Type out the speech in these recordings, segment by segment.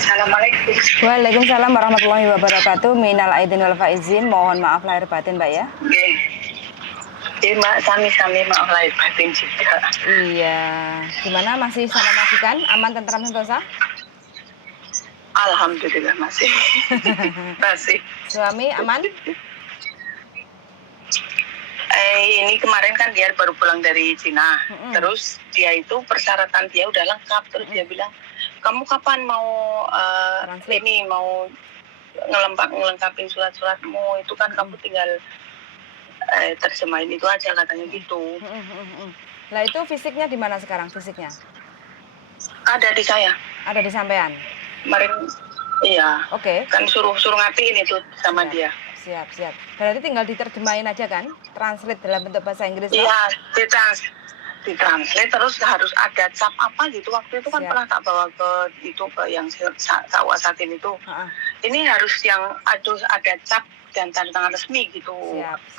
Assalamualaikum. Waalaikumsalam warahmatullahi wabarakatuh. Minal aidin wal faizin. Mohon maaf lahir batin, Mbak ya. Nggih. Nggih, Mbak, sami-sami maaf lahir batin juga. Iya. Gimana, masih sama majikan? Aman, tentram, sentosa? Alhamdulillah masih. Masih. Suami aman? Ini kemarin kan dia baru pulang dari Cina. Terus dia itu persyaratan dia udah lengkap. Terus dia bilang, "Kamu kapan mau Translate. mau ngelengkapin surat-suratmu? Itu kan kamu tinggal terjemahin itu aja," katanya gitu. Lah itu fisiknya di mana sekarang fisiknya? Ada di saya. Ada di sampean? Kemarin iya. Oke. Kan suruh ngatiin itu sama dia. Siap. Berarti tinggal diterjemahin aja kan? Translate dalam bentuk bahasa Inggris, toh? Iya, ditranslate terus harus ada cap apa gitu. Waktu itu kan pernah tak bawa ke yang saya wasatin itu. Ini harus yang ada cap dan tanda tangan resmi gitu.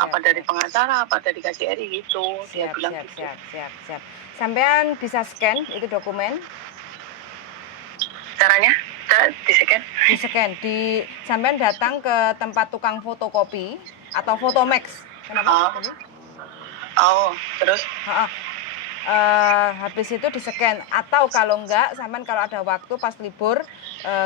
Apa dari pengacara, apa dari KJRI gitu. Dia bilang gitu. Siap. Sampean bisa scan itu dokumen? Caranya? Di-scan? Di-scan. Sampean datang ke tempat tukang fotokopi atau Fotomax. Kenapa? Oh, terus? Habis itu di-scan. Atau kalau enggak, sampean kalau ada waktu pas libur,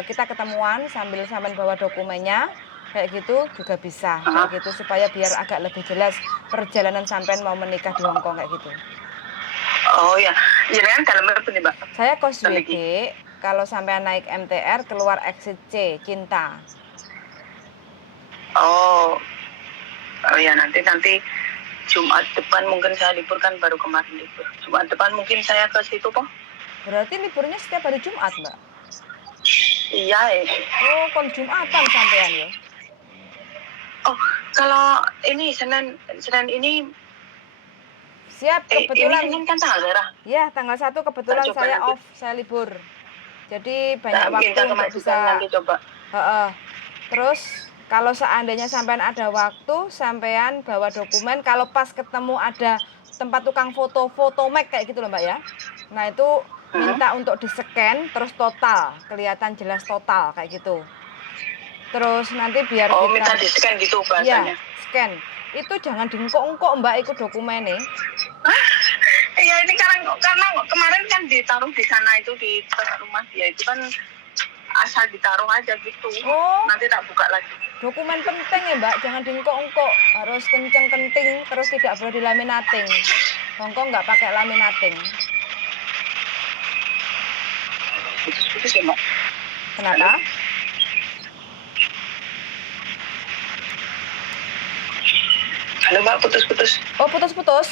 kita ketemuan sambil sampean bawa dokumennya. Kayak gitu juga bisa. Kayak gitu supaya biar agak lebih jelas perjalanan sampean mau menikah di Hong Kong kayak gitu. Oh ya, jenengan dalam apa nih, Mbak? Saya kos WD. Kalau sampean naik MTR keluar exit C, Cinta. Oh ya, nanti Jumat depan mungkin saya libur, kan baru kemarin libur. Jumat depan mungkin saya ke situ, Pak. Berarti liburnya setiap hari Jumat, Mbak? Iya, Oh, kon Jumatan sampean ya? Oh, kalau ini Senin ini siap, kebetulan. Ini Senin kan tanggal merah. Ya, tanggal 1 kebetulan saya off, saya libur. Jadi banyak waktu untuk bisa. Nanti coba. Terus kalau seandainya sampean ada waktu, sampean bawa dokumen. Kalau pas ketemu ada tempat tukang fotomek kayak gitu loh, Mbak ya. Nah itu minta untuk di-scan terus total, kelihatan jelas total kayak gitu. Terus nanti biar kita minta di-scan gitu bahasanya. Iya, scan. Itu jangan diengkok-engkok, Mbak, itu dokumennya. Iya, ini karena kemarin kan ditaruh di sana itu di rumah dia itu kan asal ditaruh aja gitu. Nanti tak buka lagi. Dokumen penting ya, Mbak, jangan diengkok-engkok, harus kenceng-kenting, terus tidak boleh dilaminating. Hongkong nggak pakai laminating. Putus ya, Mbak. Kenapa? Halo, Mbak, putus-putus. Oh, putus-putus.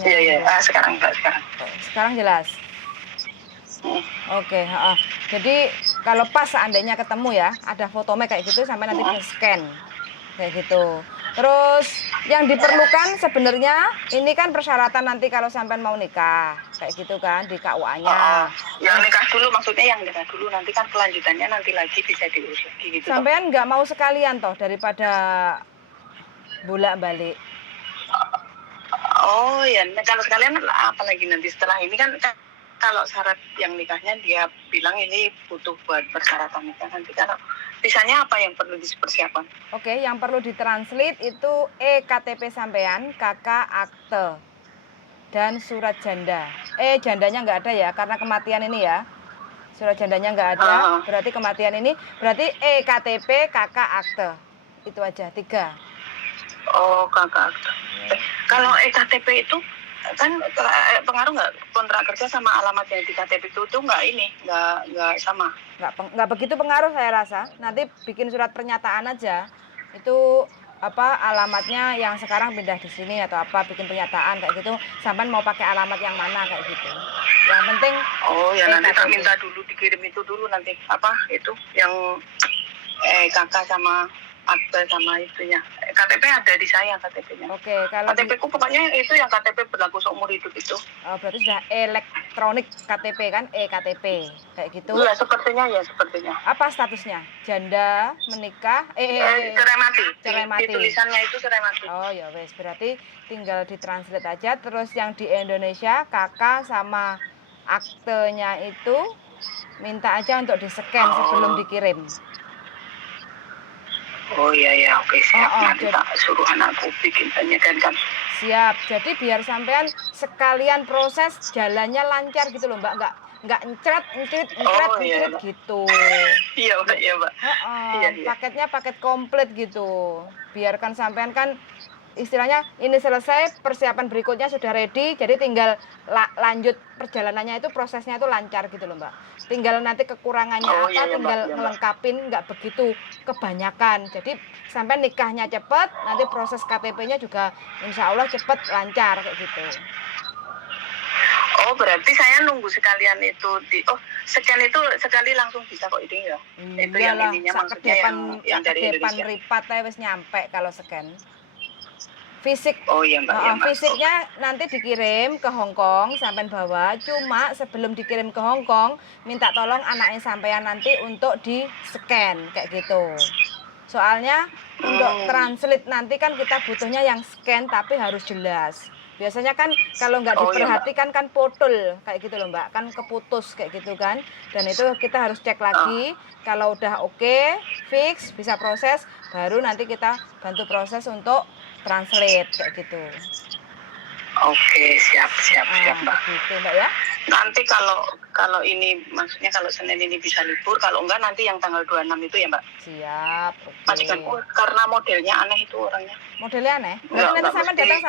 Iya. Sekarang Mbak, sekarang jelas. Oke, jadi kalau pas seandainya ketemu ya, ada fotomek kayak gitu, sampai nanti di scan kayak gitu. Terus yang diperlukan sebenarnya ini kan persyaratan nanti kalau sampai mau nikah kayak gitu kan di KUA-nya. Yang nikah dulu, maksudnya yang nikah dulu, nanti kan kelanjutannya nanti lagi bisa diurus lagi gitu. Sampean nggak mau sekalian toh daripada bolak-balik. Oh ya, kalau sekalian apalagi nanti setelah ini kan kalau syarat yang nikahnya dia bilang ini butuh buat persyaratan nikah, nanti kalau misalnya apa yang perlu dipersiapkan? Oke, yang perlu ditranslate itu KTP sampean, KK akte, dan surat janda. Jandanya nggak ada ya, karena kematian ini ya. Surat jandanya nggak ada, berarti kematian ini, berarti KTP, KK akte. Itu aja, 3. Oh, KK akte. Kalau KTP itu kan pengaruh nggak kontrak kerja sama alamat yang di KTP itu nggak sama? Nggak begitu pengaruh saya rasa. Nanti bikin surat pernyataan aja. Itu alamatnya yang sekarang pindah di sini atau apa, bikin pernyataan kayak gitu. Sampai mau pakai alamat yang mana kayak gitu. Yang penting. Oh ya, nanti tak minta dulu dikirim itu dulu nanti itu yang kakak sama akte sama itunya. KTP ada di saya KTP-nya. Oke, kalau KTP-ku pokoknya itu yang KTP berlaku seumur hidup itu. Oh, berarti sudah elektronik KTP kan, KTP kayak gitu. Iya, sepertinya. Apa statusnya? Janda, menikah, cerai mati. Di tulisannya itu cerai mati. Oh ya wes, berarti tinggal ditranslate aja. Terus yang di Indonesia KK sama aktenya itu minta aja untuk di-scan sebelum dikirim. Oh iya, oke, siap. Nanti jadi, tak suruh anakku bikin penyekan. Siap. Jadi biar sampean sekalian proses jalannya lancar gitu loh, Mbak. Nggak encret gitu. Iya, Mbak. Iya. Paketnya paket komplit gitu. Biarkan sampean kan istilahnya ini selesai, persiapan berikutnya sudah ready, jadi tinggal lanjut perjalanannya itu, prosesnya itu lancar gitu loh, Mbak. Tinggal nanti kekurangannya tinggal ngelengkapin, nggak begitu kebanyakan. Jadi sampai nikahnya cepet, nanti proses KTP-nya juga insya Allah cepet, lancar kayak gitu. Oh, berarti saya nunggu sekalian itu scan itu sekali langsung bisa kok ini ya? Itu yang ininya maksudnya yang dari Indonesia. Ripat wis nyampe kalau scan. Fisik. Oh iya, Mbak. Fisiknya nanti dikirim ke Hong Kong sampai bawa. Cuma sebelum dikirim ke Hong Kong, minta tolong anaknya sampean nanti untuk di-scan kayak gitu. Soalnya untuk translate nanti kan kita butuhnya yang scan tapi harus jelas. Biasanya kan kalau nggak diperhatikan kan potol kayak gitu loh, Mbak. Kan keputus kayak gitu kan. Dan itu kita harus cek lagi. Kalau udah oke, fix, bisa proses, baru nanti kita bantu proses untuk translate kayak gitu. Oke, siap, Mbak. Gitu, Mbak ya. Nanti kalau ini maksudnya kalau Senin ini bisa libur, kalau enggak nanti yang tanggal 26 itu ya, Mbak. Siap. Majikanku karena modelnya aneh itu orangnya. Modelnya aneh? Berarti nanti sama datang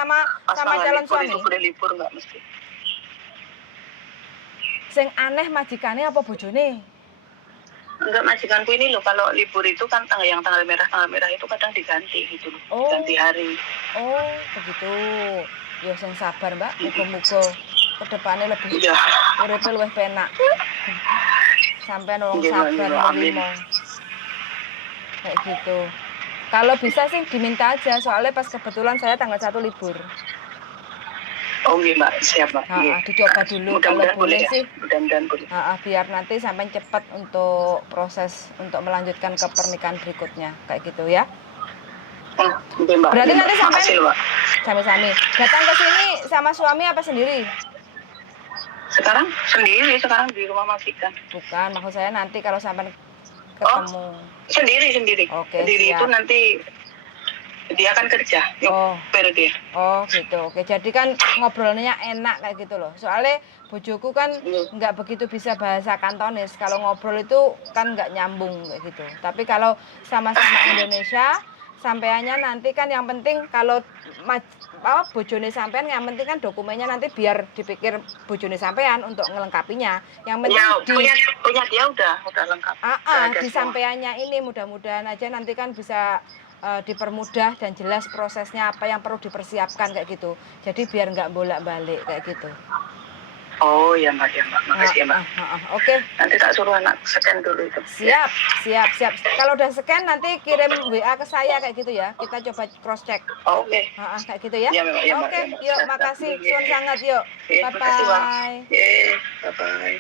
sama calon suami. Itu boleh libur enggak mesti. Sing aneh majikannya apa bojone? Enggak, majikanku ini loh, kalau libur itu kan tanggal merah itu kadang diganti gitu loh. Ganti hari. Oh, begitu. Ya sing sabar, Mbak. Muga-muga kedepannya lebih uripe luwih penak. Sampai nolong sabar nerimo. Kayak gitu. Kalau bisa sih diminta aja, soalnya pas kebetulan saya tanggal 1 libur. Oh iya, Mbak, siap, Mbak. Dicoba dulu kalau boleh sih. Mudah-mudahan boleh. Biar nanti sampai cepat untuk proses untuk melanjutkan ke pernikahan berikutnya, kayak gitu ya. Mbak. Berarti nanti sampai sami-sami. Datang ke sini sama suami apa sendiri? Sekarang sendiri, di rumah majikan. Bukan, maksud saya nanti kalau sampai ketemu. Sendiri. Oke, sendiri siap. Itu nanti dia kan kerja. Dia. Oh gitu. Oke, jadi kan ngobrolnya enak kayak gitu loh. Soalnya bojoku kan nggak begitu bisa bahasa Kantonis. Kalau ngobrol itu kan nggak nyambung kayak gitu. Tapi kalau sama-sama Indonesia, sampeannya nanti kan yang penting kalau bojone sampean, yang penting kan dokumennya nanti biar dipikir bojone sampean untuk ngelengkapinya. Yang penting punya dia udah lengkap. Di sampeannya ini mudah-mudahan aja nanti kan bisa dipermudah dan jelas prosesnya apa yang perlu dipersiapkan kayak gitu. Jadi biar nggak bolak-balik kayak gitu. Oh ya, Mbak. Makasih ya, Mbak. Oke. Nanti tak suruh anak scan dulu itu. Siap. Kalau udah scan nanti kirim WA ke saya kayak gitu ya. Kita coba cross check. Oke. Kayak gitu ya. Oke. Yuk, makasih. Suun sangat yuk. Bye-bye. Bye-bye.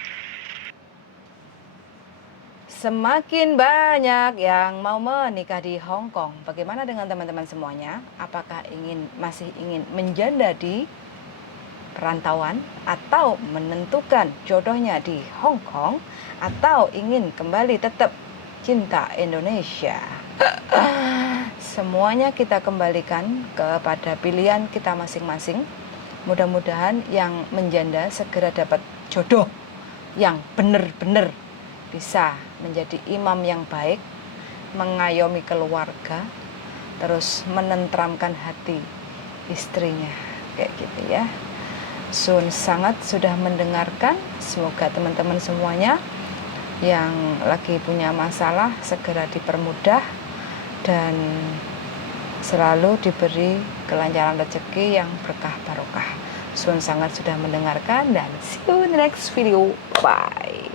Semakin banyak yang mau menikah di Hong Kong. Bagaimana dengan teman-teman semuanya? Apakah masih ingin menjanda di perantauan atau menentukan jodohnya di Hong Kong, atau ingin kembali tetap cinta Indonesia? Semuanya kita kembalikan kepada pilihan kita masing-masing. Mudah-mudahan yang menjanda segera dapat jodoh yang benar-benar bisa menjadi imam yang baik, mengayomi keluarga, terus menentramkan hati istrinya, kayak gitu ya. Sun sangat sudah mendengarkan. Semoga teman-teman semuanya yang lagi punya masalah segera dipermudah dan selalu diberi kelancaran rezeki yang berkah barokah. Sun sangat sudah mendengarkan dan see you in the next video. Bye.